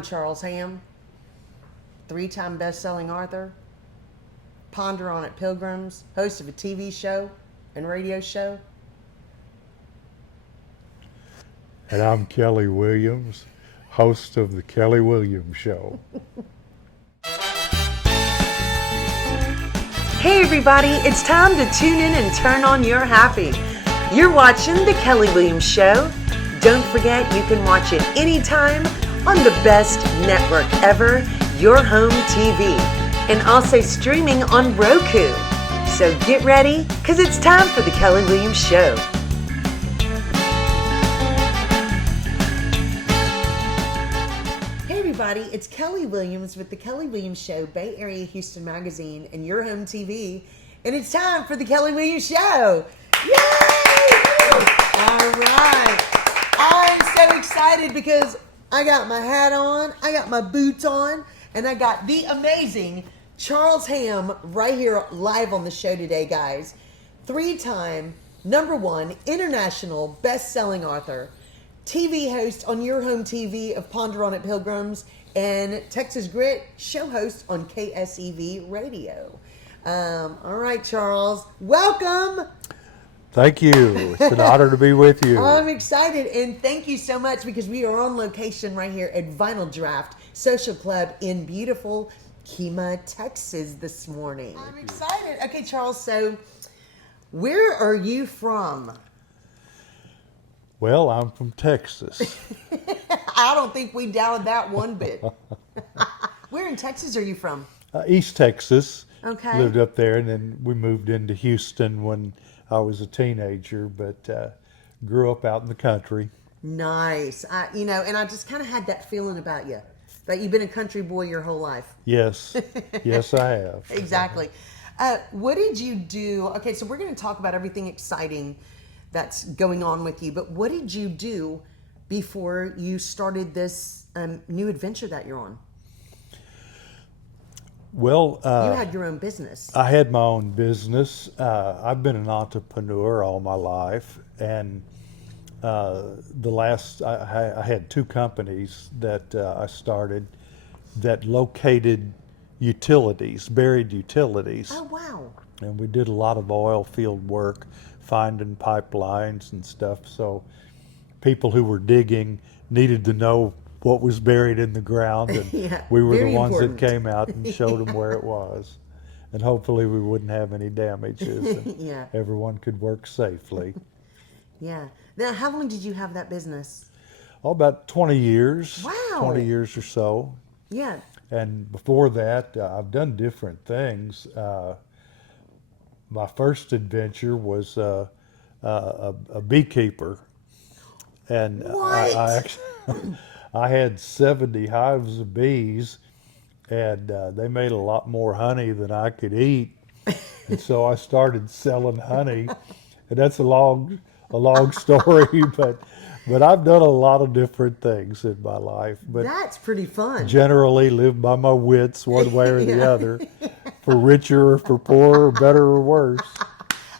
I'm Charles Hamm, 3-time best-selling author, ponder on at Pilgrims, host of a TV show and radio show. And I'm Kelly Williams, host of the Kelly Williams Show. Hey everybody, it's time to tune in and turn on your happy. You're watching the Kelly Williams Show. Don't forget you can watch it anytime on the best network ever, Your Home TV, and also streaming on Roku. So get ready, because it's time for the Kelly Williams Show. Hey everybody, it's Kelly Williams with the Kelly Williams Show, Bay Area Houston Magazine, and Your Home TV, and it's time for the Kelly Williams Show. Yay! All right. I'm so excited because I got my hat on, I got my boots on, and I got the amazing Charles Hamm right here live on the show today, guys. 3-time #1 international best-selling author, TV host on Your Home TV of Ponder on at Pilgrims, and Texas Grit show host on KSEV Radio. All right, Charles, welcome. Thank you. It's an honor to be with you. I'm excited, and thank you so much because we are on location right here at Vinyl Draft Social Club in beautiful Kemah, Texas this morning. I'm excited. Okay, Charles, so where are you from? Well, I'm from Texas. I don't think we doubted that one bit. Where in Texas are you from? East Texas. Okay. Lived up there, and then we moved into Houston when I was a teenager, but grew up out in the country. Nice. And I just kind of had that feeling about you, that you've been a country boy your whole life. Yes. Yes, I have. Exactly. What did you do? Okay, so we're going to talk about everything exciting that's going on with you, but what did you do before you started this new adventure that you're on? Well, you had your own business. I had my own business. I've been an entrepreneur all my life, and I had 2 companies that I started that located utilities, buried utilities. Oh, wow. And we did a lot of oil field work, finding pipelines and stuff. So people who were digging needed to know what was buried in the ground, and Yeah, we were the very ones important. that came out and showed them where it was. And hopefully we wouldn't have any damages, and Yeah. everyone could work safely. Yeah. Now, how long did you have that business? Oh, about 20 years. Wow. 20 years or so. Yeah. And before that, I've done different things. My first adventure was a beekeeper. And What? I actually, I had 70 hives of bees, and they made a lot more honey than I could eat. And so I started selling honey. And that's a long story, but I've done a lot of different things in my life. But That's pretty fun. generally live by my wits one way or the Yeah. other, for richer or for poorer, or better or worse.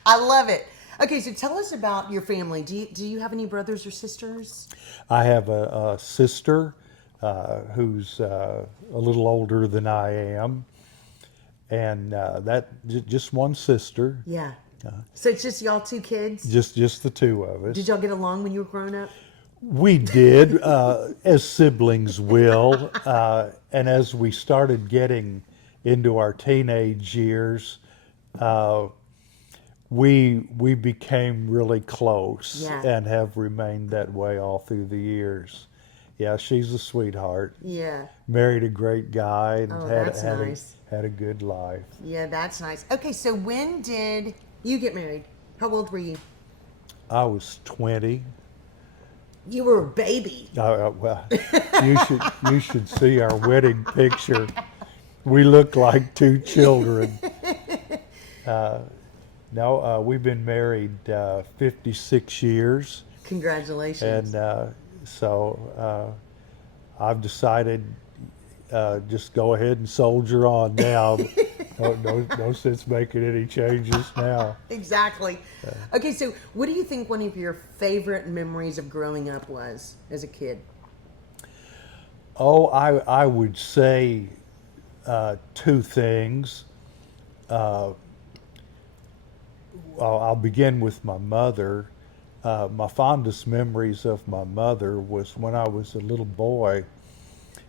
I love it. Okay, so tell us about your family. Do you have any brothers or sisters? I have a sister who's a little older than I am, and just one sister, Yeah. So it's just y'all 2 kids? just the 2 of us. Did y'all get along when you were growing up? We did, as siblings will, and as we started getting into our teenage years, we became really close, Yeah. and have remained that way all through the years. Yeah, she's a sweetheart. Yeah. Married a great guy, and Oh, that's nice. had a good life. Yeah, that's nice. Okay, so when did you get married? How old were you? I was 20. You were a baby. Well, you should see our wedding picture. We look like 2 children. No, we've been married 56 years, Congratulations. and so I've decided just go ahead and soldier on now. No sense making any changes now. Exactly. Okay, so what do you think one of your favorite memories of growing up was as a kid? Oh, I would say two things. Uh, I'll begin with my mother. My fondest memories of my mother was when I was a little boy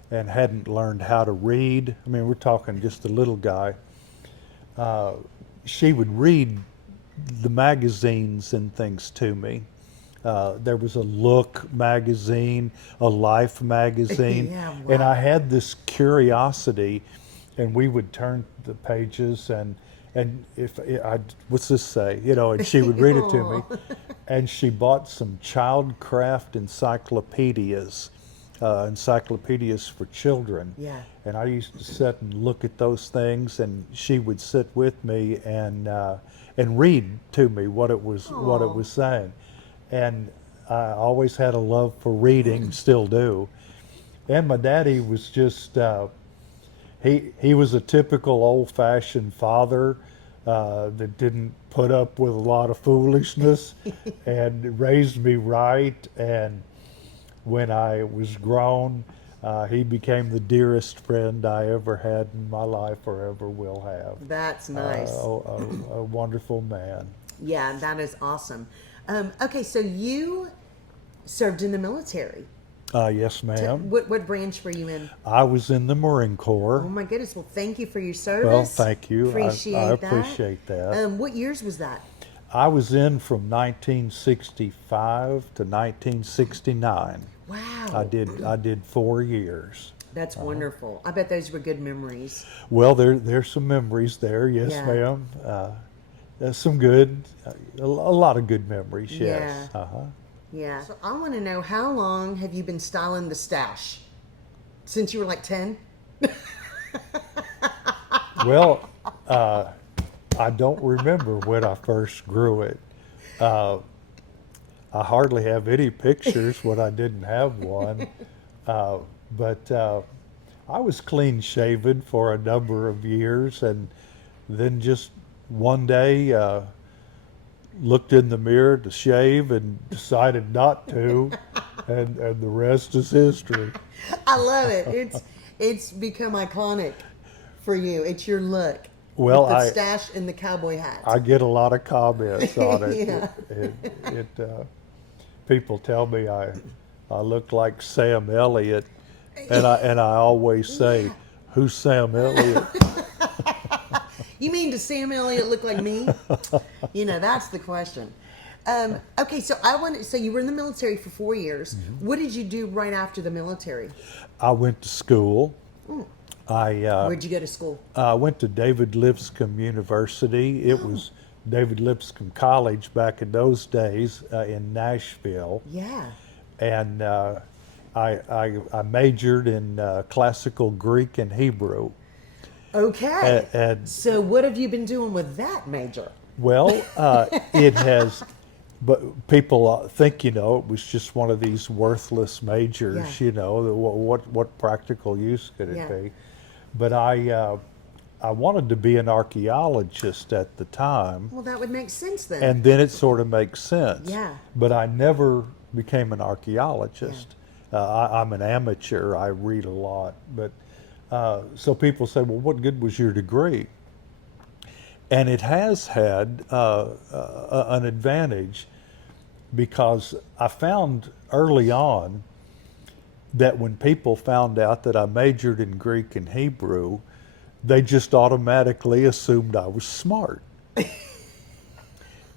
and hadn't learned how to read. I mean, we're talking just a little guy. Uh, she would read the magazines and things to me. There was a Look magazine, a Life magazine, Yeah, and I wow. had this curiosity, and we would turn the pages and if I what's this say, and she would read it to me, Aw. and she bought some childcraft encyclopedias for children, Yeah. and I used to sit and look at those things, and she would sit with me and read to me what it Oh, was saying, and I always had a love for reading, still do. And my daddy was just he was a typical old-fashioned father that didn't put up with a lot of foolishness, and raised me right. And when I was grown, he became the dearest friend I ever had in my life or ever will have. that's nice. A wonderful man. Yeah, that is awesome. Okay, so you served in the military. Yes, ma'am. What branch were you in? I was in the Marine Oh Corps. my goodness. Well, thank you for your Well, service. thank you. I Appreciate that. appreciate that. What years was that? I was in from 1965 to 1969. Wow. I did 4 years. That's wonderful. I bet those were good memories. Well, there's some memories there. Yes, Yeah. ma'am. There's some good, a lot of good memories. Yes. Yeah. Uh-huh. Yeah. So I want to know, how long have you been styling the stash? Since you were like 10? Well, I don't remember when I first grew it. Uh, I hardly have any pictures when I didn't have one. But I was clean shaven for a number of years, and then just one day looked in the mirror to shave and decided not to, and the rest is history. I love it. It's become iconic for you. It's your look. Well, With the stash and the cowboy hat. I get a lot of comments on it. Yeah. People tell me I look like Sam Elliott, and I always say, "Who's Sam Elliott?" You mean, does Sam Elliott look like me? That's the question. Okay, so you were in the military for 4 years. Mm-hmm. What did you do right after the military? I went to school. I Where'd you go to school? went to David Lipscomb University. It was David Lipscomb College back in those days in Nashville, Yeah. and I majored in classical Greek and Hebrew. Okay. And So what have you been doing with that major? well, it has, but people think it was just one of these worthless majors. Yeah. What practical use could it Yeah. be? But I wanted to be an archaeologist at the time, Well, that would make sense then. and then it sort of makes sense. Yeah. But I never became an archaeologist. I'm an amateur. I read a lot, but so people say, "Well, what good was your degree?" And it has had an advantage, because I found early on that when people found out that I majored in Greek and Hebrew, they just automatically assumed I was smart.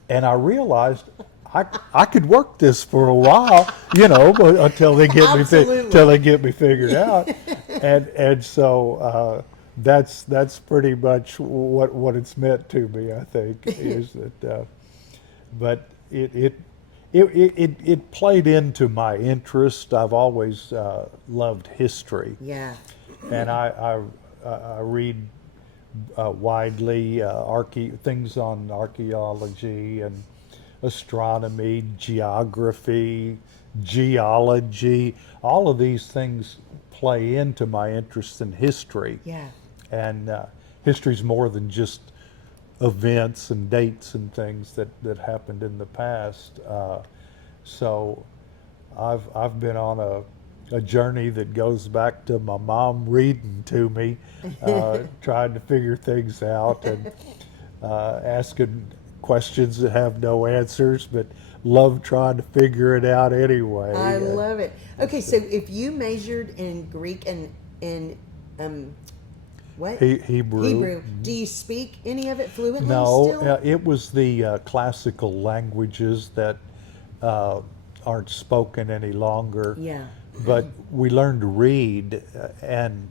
And I realized I could work this for a while, but until they get Absolutely. till they get me figured out. And so that's pretty much what it's meant to me. I think is that, but it played into my interest. I've always loved history, Yeah. and I read widely things on archaeology and astronomy, geography, geology. All of these things play into my interest in history. Yeah. And history's more than just events and dates and things that happened in the past. So I've been on a journey that goes back to my mom reading to me, trying to figure things out and asking questions that have no answers, but love trying to figure it out anyway. I love it. Okay, so if you measured in Greek and in what? Hebrew. Hebrew. Do you speak any of it fluently No, still? it was the classical languages that aren't spoken any longer. Yeah. But we learned to read, and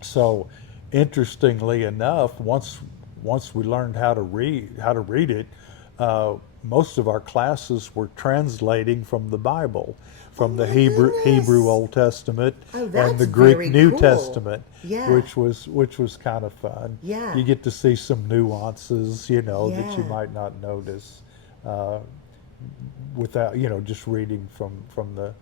so interestingly enough, once we learned how to read it, most of our classes were translating from the Bible, from the my Hebrew goodness. Old Testament Oh, and that's the Greek very New cool. Testament, Yeah. which was kind of fun. Yeah. You get to see some nuances, that you Yeah. might not notice without, just reading from the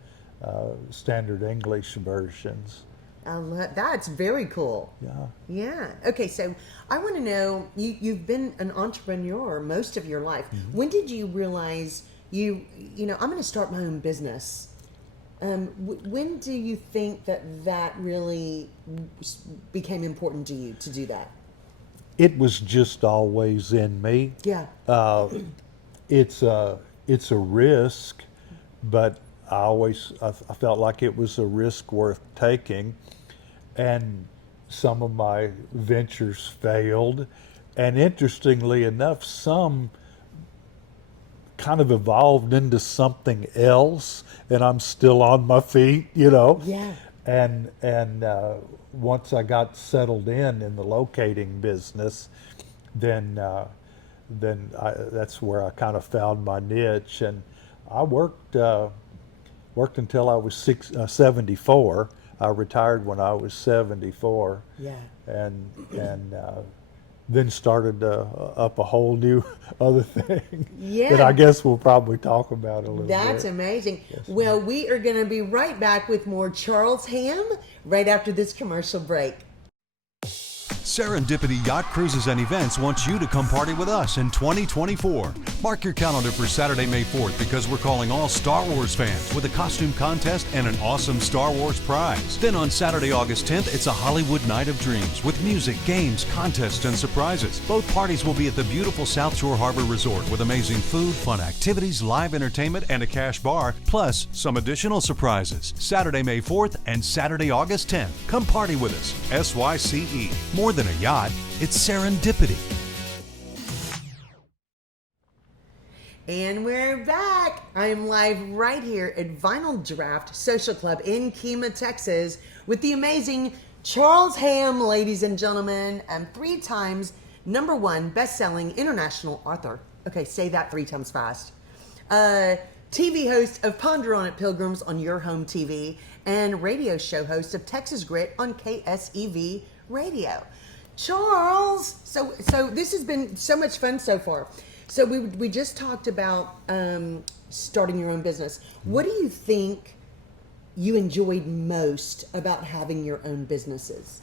standard English versions. That's very cool. Yeah. Yeah. Okay, so I want to know, you've been an entrepreneur most of your life. When did you realize I'm going to start my own business? When do you think that really became important to you to do that? It was just always in me. Yeah. It's a risk, but I felt like it was a risk worth taking, and some of my ventures failed, and interestingly enough, some kind of evolved into something else, and I'm still on my feet, Yeah. And once I got settled in the locating business, then that's where I kind of found my niche, and I worked until I was 74. I retired when I was 74, Yeah. and then started up a whole new other thing that Yeah. I guess we'll probably talk about a little That's bit. amazing. Well, we are going to be right back with more Charles Hamm right after this commercial break. Serendipity Yacht Cruises and Events wants you to come party with us in 2024. Mark your calendar for Saturday, May 4th, because we're calling all Star Wars fans with a costume contest and an awesome Star Wars prize. Then on Saturday, August 10th, it's a Hollywood Night of Dreams with music, games, contests, and surprises. Both parties will be at the beautiful South Shore Harbor Resort with amazing food, fun activities, live entertainment, and a cash bar, plus some additional surprises. Saturday, May 4th and Saturday, August 10th. Come party with us. SYCE. More than a yacht, it's serendipity. And we're back. I'm live right here at Vinyl Draft Social Club in Kemah, Texas, with the amazing Charles Hamm, ladies and gentlemen, and 3 times #1 best-selling international author. Okay, say that 3 times fast. TV host of Ponder On It Pilgrims on Your Home TV, and radio show host of Texas Grit on KSEV Radio. Charles, so this has been so much fun so far. So we just talked about starting your own business. What do you think you enjoyed most about having your own businesses?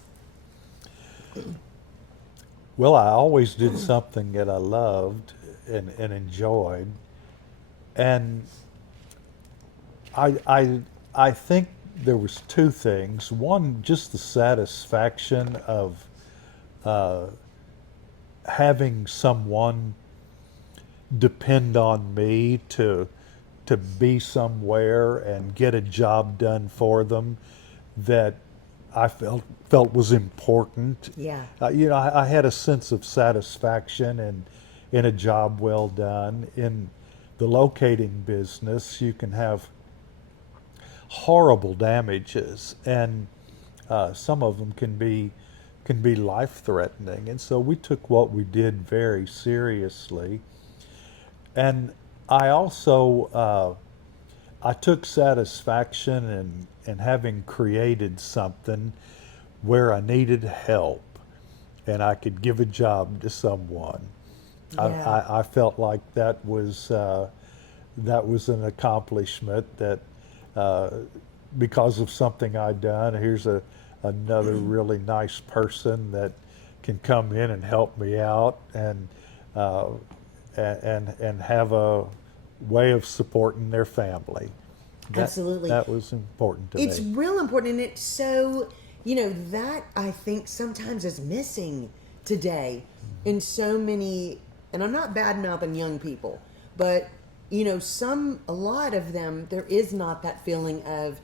Well, I always did something that I loved and enjoyed, and I think there was 2 things. One, just the satisfaction of having someone depend on me to be somewhere and get a job done for them that I felt was important. Yeah. I had a sense of satisfaction in a job well done. In the locating business, you can have horrible damages, and some of them can be life-threatening. And so we took what we did very seriously. And I also I took satisfaction in having created something where I needed help and I could give a job to someone. Yeah. I felt like that was an accomplishment that because of something I'd done. Here's another really nice person that can come in and help me out and have a way of supporting their family. Absolutely. That was important to It's me. real important, and it's so, that I think sometimes is missing today in so many, and I'm not bad mouthing young people, but, a lot of them, there is not that feeling of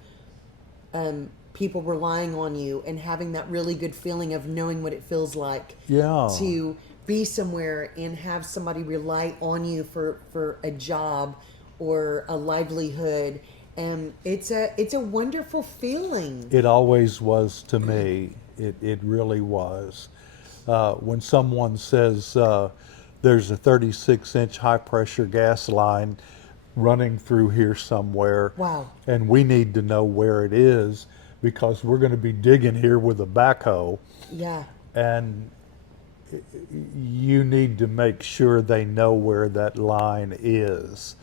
people relying on you and having that really good feeling of knowing what it feels like Yeah. to be somewhere and have somebody rely on you for a job or a livelihood. And it's a wonderful feeling. It always was to me. It really was. When someone says there's a 36-inch high-pressure gas line running through here somewhere, Wow. and we need to know where it is because we're going to be digging here with a backhoe, Yeah. and you need to make sure they know where that line is,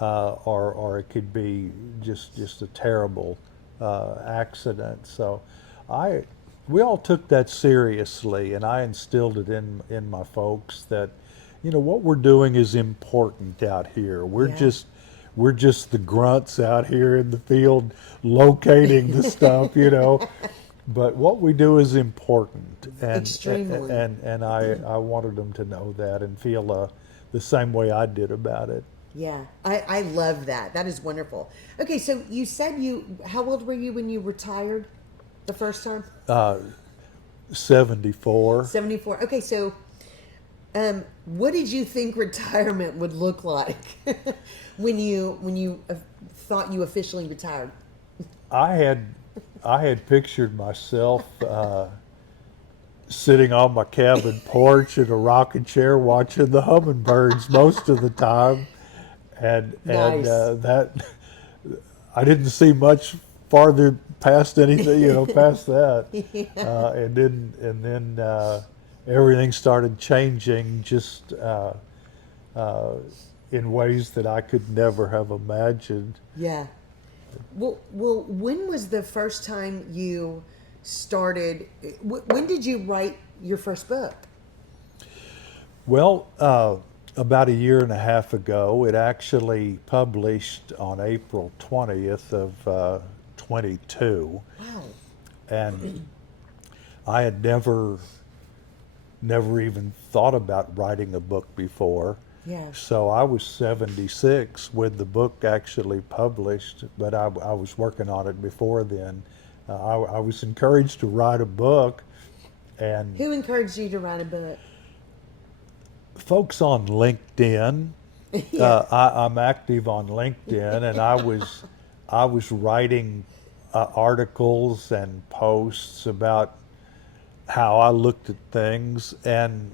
or it could be just a terrible accident. So we all took that seriously, and I instilled it in my folks that what we're doing is important out here. Yeah. We're just the grunts out here in the field locating the stuff, but what we do is important, and Extremely. and I wanted them to know that and feel the same way I did about it. Yeah. I love that. That is wonderful. Okay, so you said how old were you when you retired the first time? 74. 74. Okay, so what did you think retirement would look like when you thought you officially retired? I had pictured myself sitting on my cabin porch in a rocking chair watching the hummingbirds most of the time, and Nice. that I didn't see much farther past anything, past that, and then everything started changing just in ways that I could never have imagined. Yeah. Well, when was the first time you started? When did you write your first book? Well, about a year and a half ago, it actually published on April 20th of 22, Wow. and I had never even thought about writing a book before. Yeah. So I was 76 when the book actually published, but I was working on it before then. I was encouraged to write a book, and Who encouraged you to write a book? folks on LinkedIn. Yeah. I'm active on LinkedIn, and I was writing articles and posts about how I looked at things, and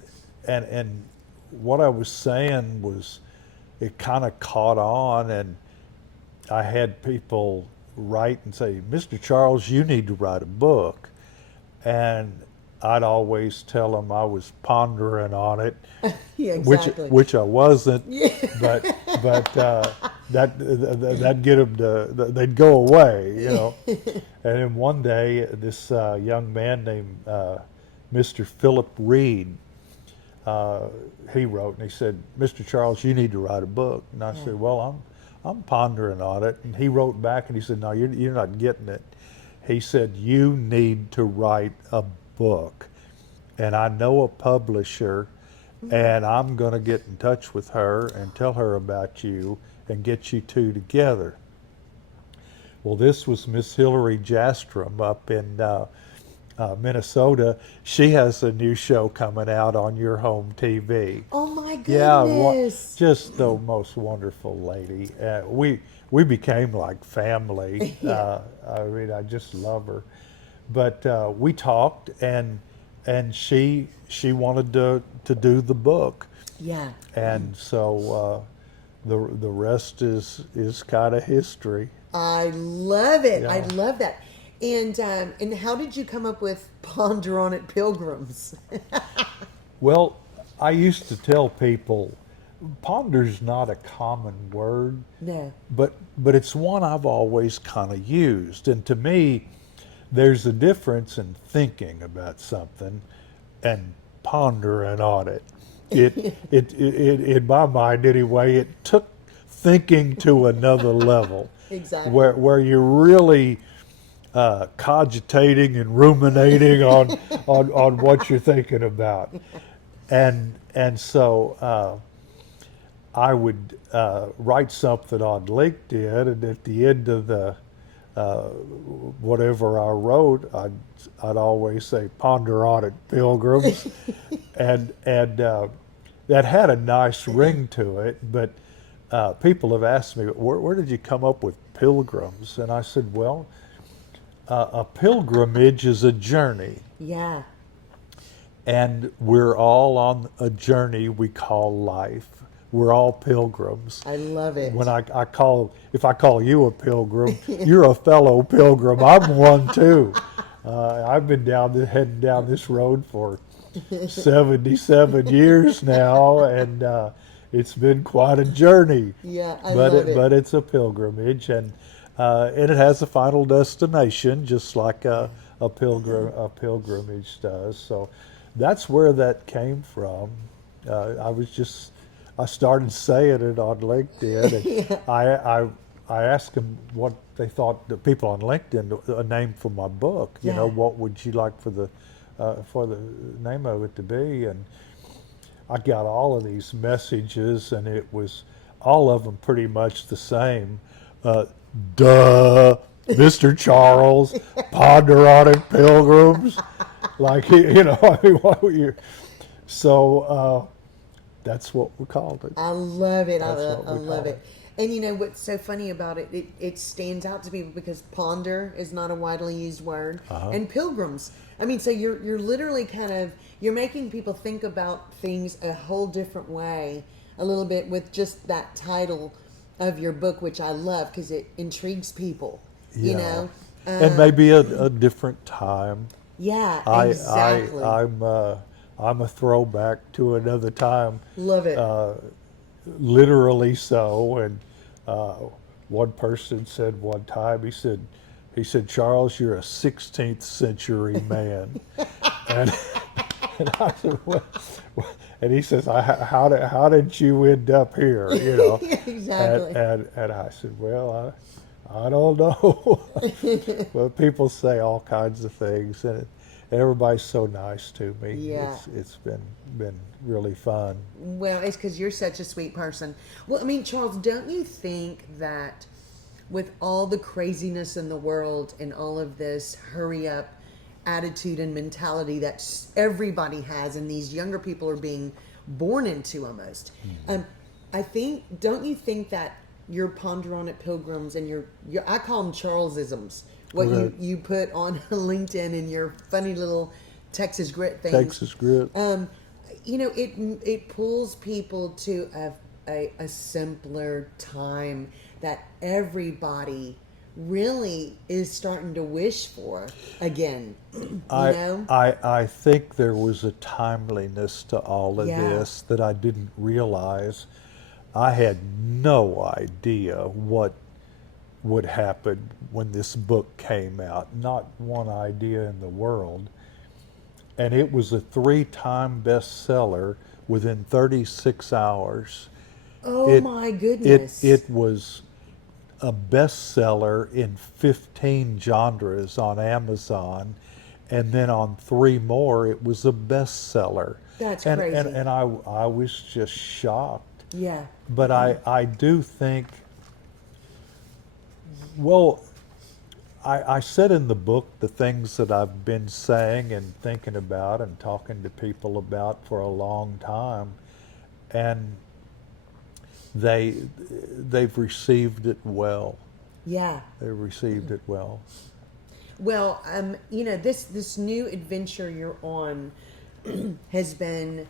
what I was saying was, it kind of caught on, and I had people write and say, "Mr. Charles, you need to write a book," and I'd always tell them I was pondering on it, Yeah, exactly. which I wasn't, Yeah. but that get them to, they'd go away, And then one day, this young man named Mr. Philip Reed, he wrote and he said, "Mr. Charles, you need to write a book." And I said, "Well, I'm pondering on it." And he wrote back and he said, "No, you're not getting it." He said, "You need to write a book, and I know a publisher, and I'm going to get in touch with her and tell her about you and get you two together." Well, this was Miss Hillary Jastrom up in Minnesota. She has a new show coming out on your home TV. Oh my Yeah, goodness. just the most wonderful lady. We became like family. Yeah. I mean, I just love her. But we talked, and she wanted to do the book, Yeah. and so the rest is kind of history. I love it. I Yeah. love that. And how did you come up with Ponder on It Pilgrims? Well, I used to tell people, ponder's not a common word, No. but it's one I've always kind of used. And to me, there's a difference in thinking about something and pondering on it. It in my mind anyway, it took thinking to another level. Exactly. where you're really cogitating and ruminating on what you're thinking about, and so I would write something on LinkedIn, and at the end of the whatever I wrote, I'd always say, "Ponder on it, Pilgrims," and that had a nice ring to it. But people have asked me, where did you come up with Pilgrims? And I said, well, a pilgrimage is a journey, Yeah. and we're all on a journey we call life. We're all pilgrims. I love it. When if I call you a pilgrim, you're a fellow pilgrim. I'm one too. I've been heading down this road for 77 years now, and it's been quite a journey. Yeah, I love it. But it's a pilgrimage, and it has a final destination, just like a pilgrimage does. So that's where that came from. I started saying it on LinkedIn, and Yeah. I asked them what they thought, the people on LinkedIn, a name for my book. You know, Yeah. what would you like for the name of it to be? And I got all of these messages, and it was all of them pretty much the same. Duh, Mr. Charles, ponder on it, Pilgrims. Like, you know, I mean, what were you? So that's what we called it. I love it. I That's what we love call it. And you know what's so funny about it? It stands out to people because ponder is not a widely used word, and pilgrims. I mean, so you're literally you're making people think about things a whole different way, a little bit with just that title of your book, which I love because it intrigues people. You know, and maybe a different time. yeah, exactly. I'm a throwback to another time. Love it. Literally so. And one person said one time, he said, Charles, you're a 16th century man. and, and I said, well, and he says, how did you end up here? You know, Exactly. and I said, well, I don't know. But people say all kinds of things, and everybody's so nice to me. Yeah. It's been really fun. Well, it's because you're such a sweet person. Well, I mean, Charles, don't you think that with all the craziness in the world and all of this hurry up attitude and mentality that everybody has, and these younger people are being born into almost, don't you think that your Ponder on It Pilgrims and your I call them Charlesisms, what Correct. you put on LinkedIn and your funny little Texas grit things. Texas grit. You know, it pulls people to a simpler time that everybody really is starting to wish for again. You know? I think there was a timeliness to all of Yeah. this that I didn't realize. I had no idea what would happen when this book came out. Not one idea in the world. And it was a 3-time bestseller within 36 hours. Oh my goodness. It was a bestseller in 15 genres on Amazon, and then on 3 more it was a bestseller. That's and, crazy. And I was just shocked. Yeah. But I do think, well, I said in the book the things that I've been saying and thinking about and talking to people about for a long time, and they've received it well. Yeah. They've received it well. Well, you know, this new adventure you're on has been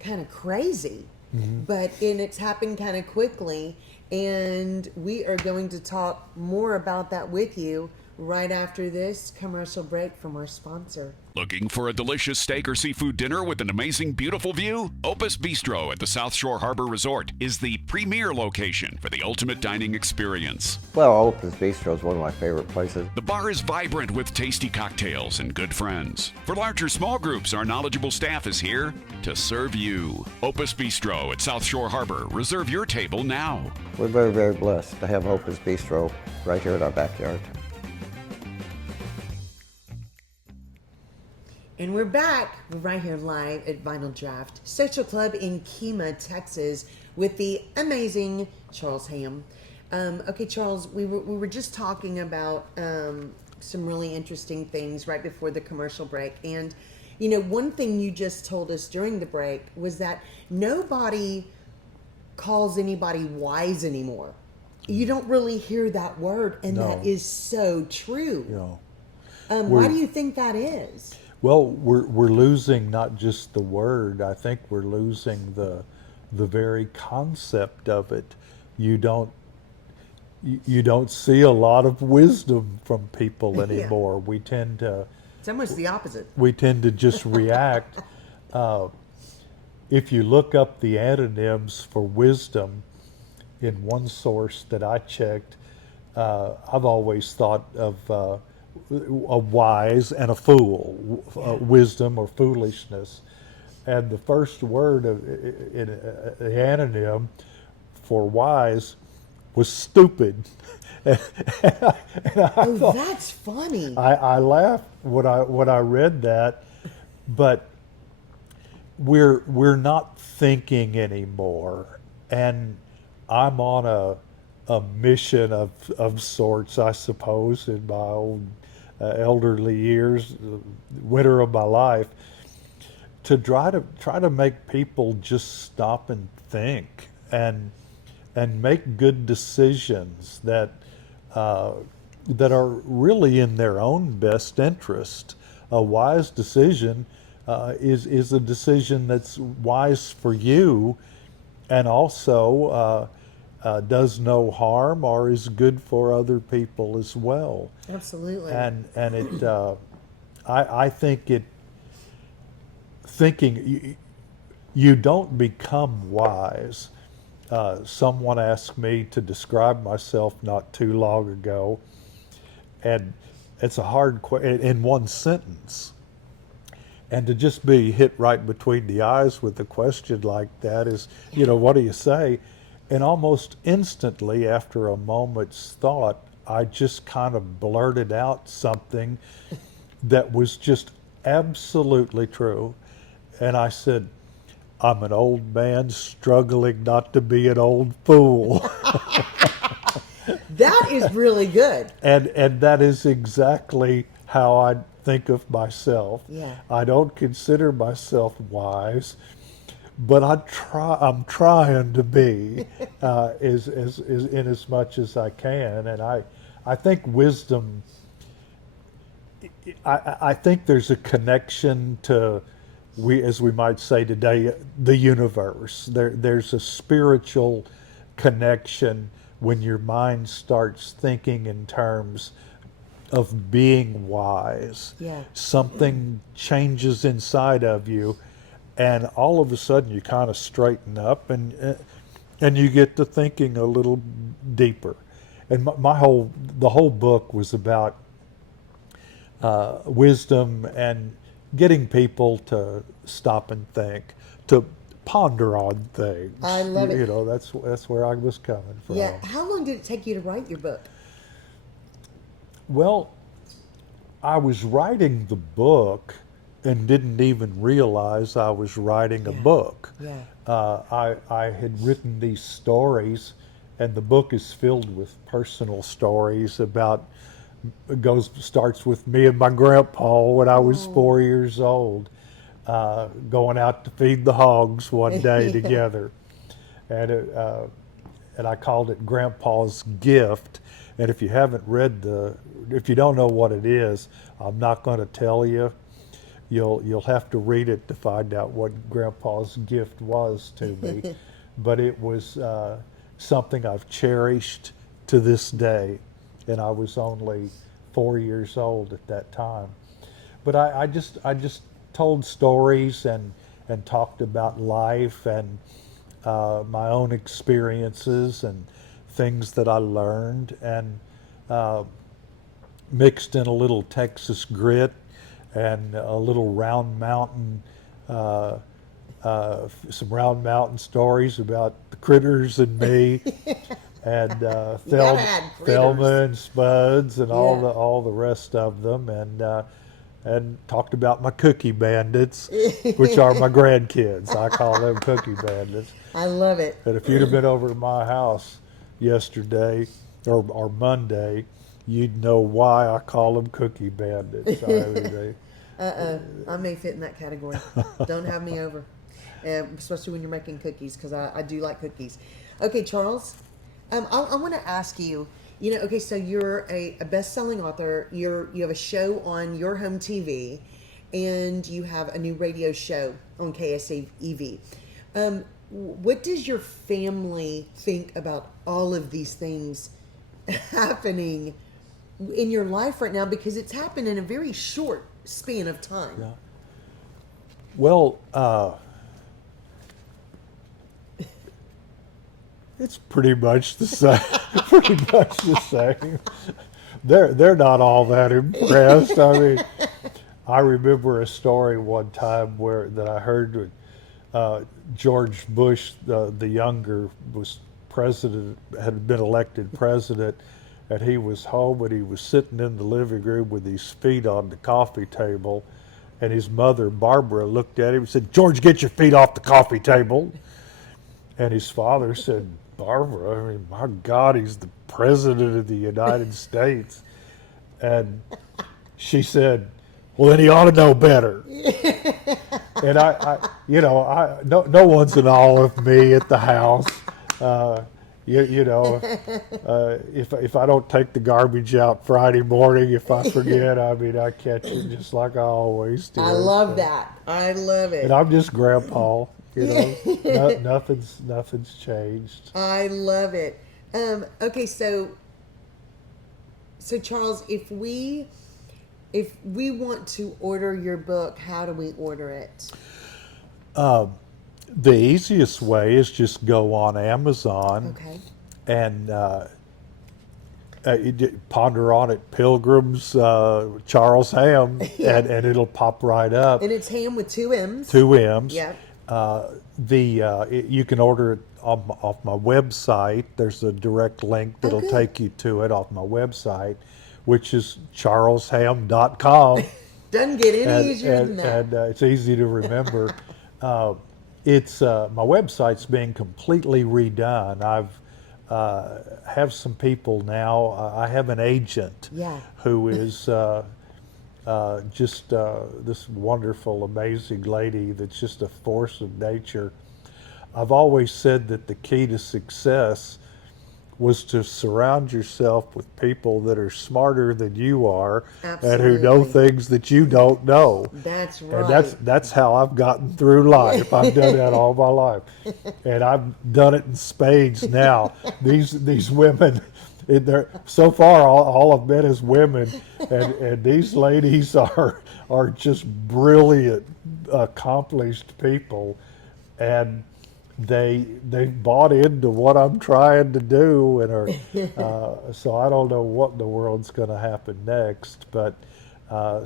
kind of crazy, and it's happened kind of quickly, and we are going to talk more about that with you right after this commercial break from our sponsor. Looking for a delicious steak or seafood dinner with an amazing, beautiful view? Opus Bistro at the South Shore Harbor Resort is the premier location for the ultimate dining experience. Well, Opus Bistro is one of my favorite places. The bar is vibrant with tasty cocktails and good friends. For large or small groups, our knowledgeable staff is here to serve you. Opus Bistro at South Shore Harbor. Reserve your table now. We're very, very blessed to have Opus Bistro right here in our backyard. And we're back. We're right here live at Vinyl Draft Social Club in Kemah, Texas, with the amazing Charles Hamm. Okay, Charles, we were just talking about some really interesting things right before the commercial break. And, you know, one thing you just told us during the break was that nobody calls anybody wise anymore. You don't really hear that word, and No. that is so true. Yeah. Why do you think that is? Well, we're losing not just the word. I think we're losing the very concept of it. You don't see a lot of wisdom from people anymore. We tend to It's almost the opposite. just react. If you look up the antonyms for wisdom in one source that I checked, I've always thought of a wise and a fool, wisdom or foolishness. And the first word in the anonym for wise was stupid. And I thought, That's funny. I laughed when I read that, but we're not thinking anymore, and I'm on a mission of sorts, I suppose, in my old elderly years, winter of my life, to try to make people just stop and think and make good decisions that are really in their own best interest. A wise decision is a decision that's wise for you, and also does no harm or is good for other people as well. Absolutely. And it, I think thinking you don't become wise. Someone asked me to describe myself not too long ago, and it's a hard in one sentence. And to just be hit right between the eyes with a question like that is, what do you say? And almost instantly, after a moment's thought, I just kind of blurted out something that was just absolutely true. And I said, I'm an old man struggling not to be an old fool. That is really good. And that is exactly how I think of myself. Yeah. I don't consider myself wise, but I'm trying to be as in as much as I can. And I think wisdom, I think there's a connection to, as we might say today, the universe. There's a spiritual connection when your mind starts thinking in terms of being wise. Yeah. Something changes inside of you, and all of a sudden you kind of straighten up, and you get to thinking a little deeper. And the whole book was about wisdom and getting people to stop and think, to ponder on things. I love it. That's where I was coming from. Yeah. How long did it take you to write your book? Well, I was writing the book and didn't even realize I was writing a book. Yeah. I had written these stories, and the book is filled with personal stories about, starts with me and my grandpa when I was 4 years old, going out to feed the hogs one day together. And I called it Grandpa's Gift. And if you haven't if you don't know what it is, I'm not going to tell you. You'll have to read it to find out what Grandpa's gift was to me. But it was something I've cherished to this day. And I was only 4 years old at that time. But I just told stories and talked about life and my own experiences and things that I learned, and mixed in a little Texas grit and a little Round Mountain, some Round Mountain stories about the critters and me, and Thelma and Spuds and all the rest of them, and talked about my cookie bandits, which are my grandkids. I call them cookie bandits. I love it. And if you'd have been over at my house yesterday or Monday, you'd know why I call them cookie bandits. I may fit in that category. Don't have me over, especially when you're making cookies, because I do like cookies. Okay, Charles, I want to ask you. Okay, so you're a best-selling author. You have a show on Your Home TV, and you have a new radio show on KSEV. What does your family think about all of these things happening in your life right now? Because it's happened in a very short span of time. Yeah. Well, it's pretty much the same. Pretty much the same. They're not all that impressed. I mean, I remember a story one time that I heard George Bush, the younger, was president, had been elected president, and he was home and he was sitting in the living room with his feet on the coffee table, and his mother, Barbara, looked at him and said, "George, get your feet off the coffee table." And his father said, "Barbara, I mean, my God, he's the president of the United States." And she said, "Well, then he ought to know better." And no one's in awe of me at the house. If I don't take the garbage out Friday morning, if I forget, I mean, I catch it just like I always do. I love that. I love it. And I'm just Grandpa. Nothing's changed. I love it. Okay, so Charles, if we want to order your book, how do we order it? The easiest way is just go on Amazon. Okay. And ponder on it, Pilgrims, Charles Hamm, and it'll pop right up. And it's Hamm with 2 M's. 2 M's. Yeah. You can order it off my website. There's a direct link that'll take you to it off my website, which is charleshamm.com. Doesn't get any easier than that. And it's easy to remember. It's my website's being completely redone. I've have some people now. I have an agent who is just this wonderful, amazing lady that's just a force of nature. I've always said that the key to success was to surround yourself with people that are smarter than you are. Absolutely. And who know things that you don't know. That's right. And that's how I've gotten through life. I've done that all my life. And I've done it in spades now. These women, so far all I've met is women, and these ladies are just brilliant, accomplished people, and they bought into what I'm trying to do, and are so I don't know what in the world's going to happen next, but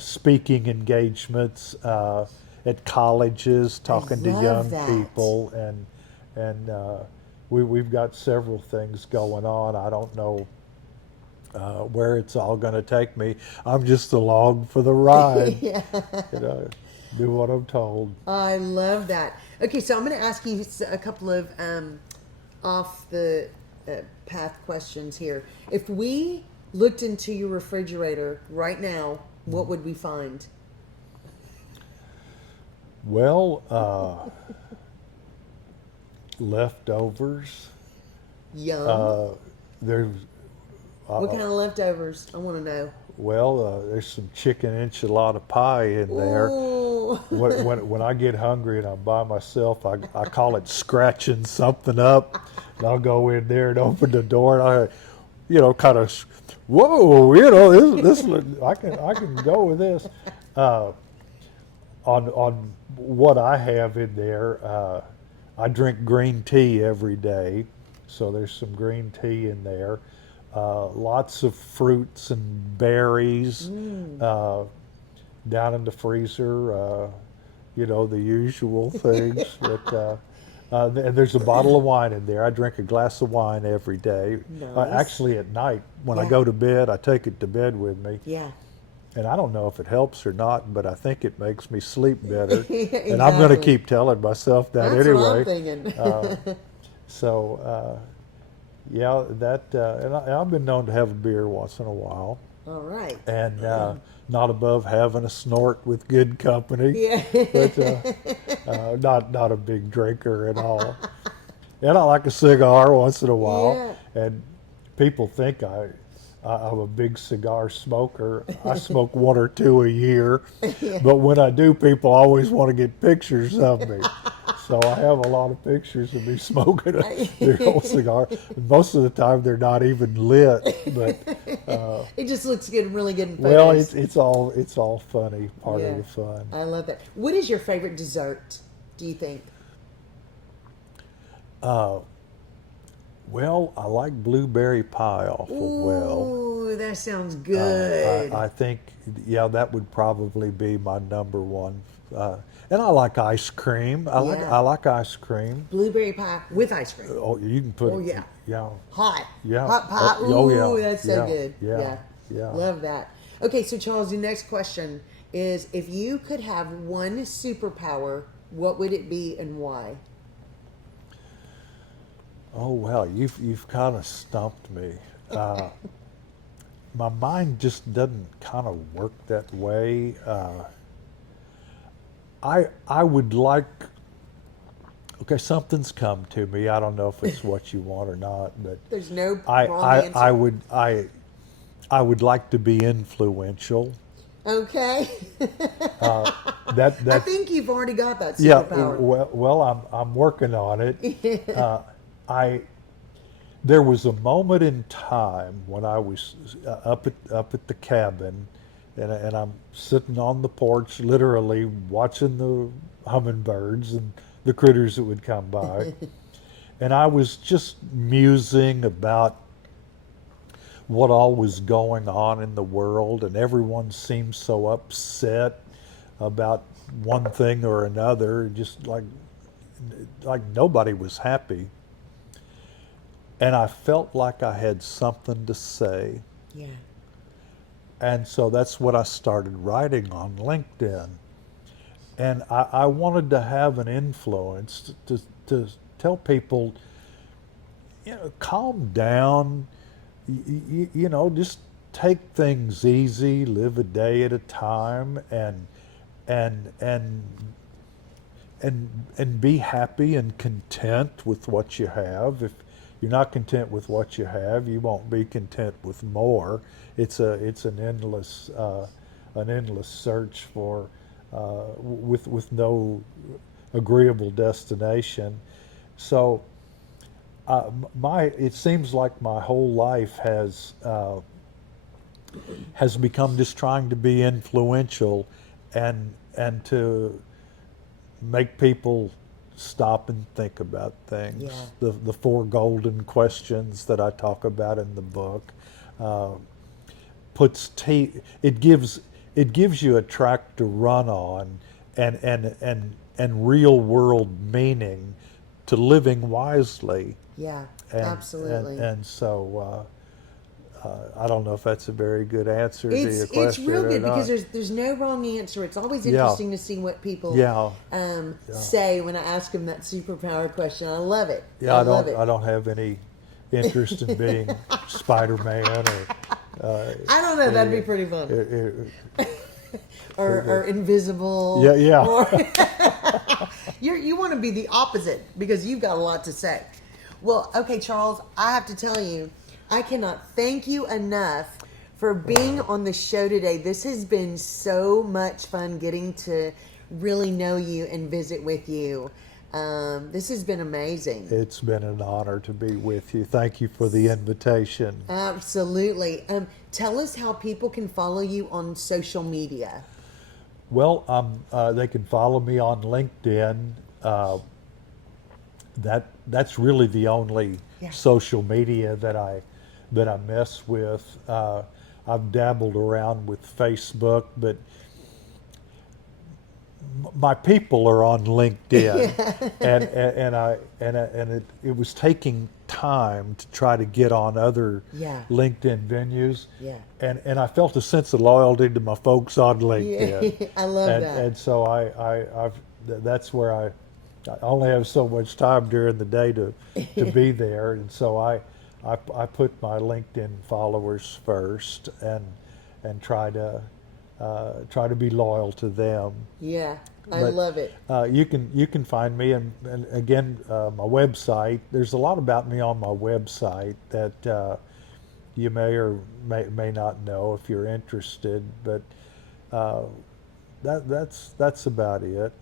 speaking engagements at colleges, talking to young people, and we've got several things going on. I don't know where it's all going to take me. I'm just along for the ride. Do what I'm told. I love that. Okay, so I'm going to ask you a couple of off the path questions here. If we looked into your refrigerator right now, what would we find? Well, leftovers. Yum. There's. What kind of leftovers? I want to know. Well, there's some chicken enchilada pie in there. When I get hungry and I'm by myself, I call it scratching something up. And I'll go in there and open the door, and kind of, whoa, this I can go with this. On what I have in there, I drink green tea every day, so there's some green tea in there. Lots of fruits and berries down in the freezer. The usual things. And there's a bottle of wine in there. I drink a glass of wine every day. Nice. Actually, at night when I Yeah. go to bed, I take it to bed with me. Yeah. And I don't know if it helps or not, but I think it makes me sleep better. And I'm going to Exactly. keep telling myself that That's anyway. what I'm thinking. Yeah, and I've been known to have a beer once in a while, All right. and not above having a snort with good company. Yeah. But not a big drinker at all. And I like a cigar once in a while. Yeah. And people think I'm a big cigar smoker. I smoke one or two a year, but when I do, people always want to get pictures of me. So I have a lot of pictures of me smoking a big old cigar. Most of the time, they're not even lit, but It just looks good, really good in well, photos. it's all funny, part of the fun. I love that. What is your favorite dessert, do you think? Well, I like blueberry pie awful well. Ooh, that sounds good. I think, that would probably be my number one. And I like ice cream. I like ice cream. Blueberry pie with ice cream. Oh, you can put Oh, it. yeah. Yeah. Hot. Yeah. Hot pie. Oh, Ooh, yeah. that's so Yeah. good. Yeah. Yeah. Love that. Okay, so Charles, the next question is, if you could have one superpower, what would it be and why? Oh well, you've kind of stumped me. My mind just doesn't kind of work that way. I would like. Okay, something's come to me. I don't know if it's what you want or not, but There's no I wrong I, answer. I would like to be influential. Okay. That I think you've already got that yeah. superpower. Well, I'm working on it. There was a moment in time when I was up at the cabin, and I'm sitting on the porch, literally watching the hummingbirds and the critters that would come by, and I was just musing about what all was going on in the world, and everyone seemed so upset about one thing or another, just like nobody was happy. And I felt like I had something to say. Yeah. And so that's what I started writing on LinkedIn. And I wanted to have an influence to tell people, calm down, just take things easy, live a day at a time, and be happy and content with what you have. If you're not content with what you have, you won't be content with more. It's an endless search for with no agreeable destination. So it seems like my whole life has become just trying to be influential and to make people stop and think about things. Yeah. The four golden questions that I talk about in the book it gives you a track to run on and real world meaning to living wisely. Yeah, And, absolutely. And so I don't know if that's a very good answer to your question. It's real good or not. because there's no wrong answer. It's always Yeah. interesting to see what people say when I ask them that superpower question. I love it. Yeah, I love it. I don't have any interest in being Spider-Man or. I don't know. That'd be pretty fun. Or invisible. Yeah. Or you want to be the opposite because you've got a lot to say. Well, okay, Charles, I have to tell you, I cannot thank you enough for being on the show today. This has been so much fun getting to really know you and visit with you. This has been amazing. It's been an honor to be with you. Thank you for the invitation. Absolutely. Tell us how people can follow you on social media. Well, they can follow me on LinkedIn. That's really the only social media that I mess with. I've dabbled around with Facebook, but my people are on LinkedIn, and it was taking time to try to get on other LinkedIn venues. Yeah. And I felt a sense of loyalty to my folks on LinkedIn. I love that. And so that's where I only have so much time during the day to be there, and so I put my LinkedIn followers first and try to be loyal to them. Yeah, I love it. You can find me, and again, my website. There's a lot about me on my website that you may or may not know if you're interested, but that's about it.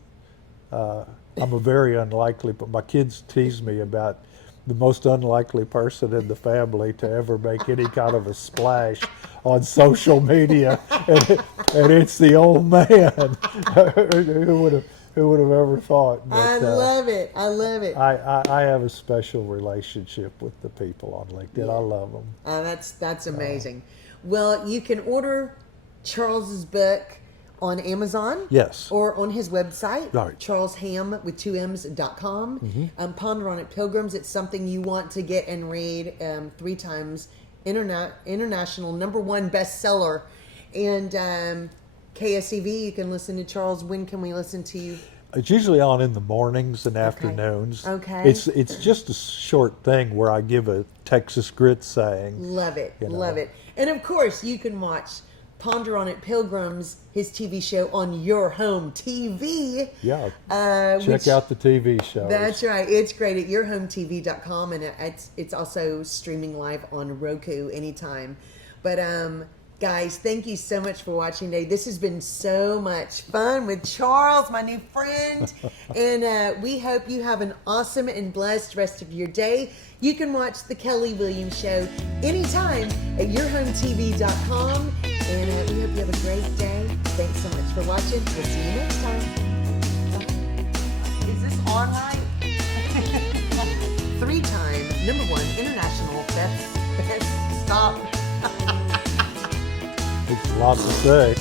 I'm a very unlikely, but my kids tease me about the most unlikely person in the family to ever make any kind of a splash on social media, and it's the old man. Who would have ever thought? But, I love it. I love it. I have a special relationship with the people on LinkedIn. I love them. That's amazing. Well, you can order Charles's book on Amazon. Yes. Or on his website, Right. CharlesHamm with 2M's.com. Ponder on it, Pilgrims. It's something you want to get and read 3 times. International #1 bestseller. And KSEV, you can listen to Charles. When can we listen to you? It's usually on in the mornings and afternoons. Okay. It's just a short thing where I give a Texas grit saying. Love it. You know. Love it. And of course, you can watch Ponder on It, Pilgrims, his TV show on your home TV. Yeah. Check out the TV show. That's right. It's great at yourhometv.com, and it's also streaming live on Roku anytime. But guys, thank you so much for watching today. This has been so much fun with Charles, my new friend. And we hope you have an awesome and blessed rest of your day. You can watch The Kelly Williams Show anytime at yourhometv.com. And we hope you have a great day. Thanks so much for watching. We'll see you next time. Is this on right? 3-time #1 international best stop. It's a lot to say.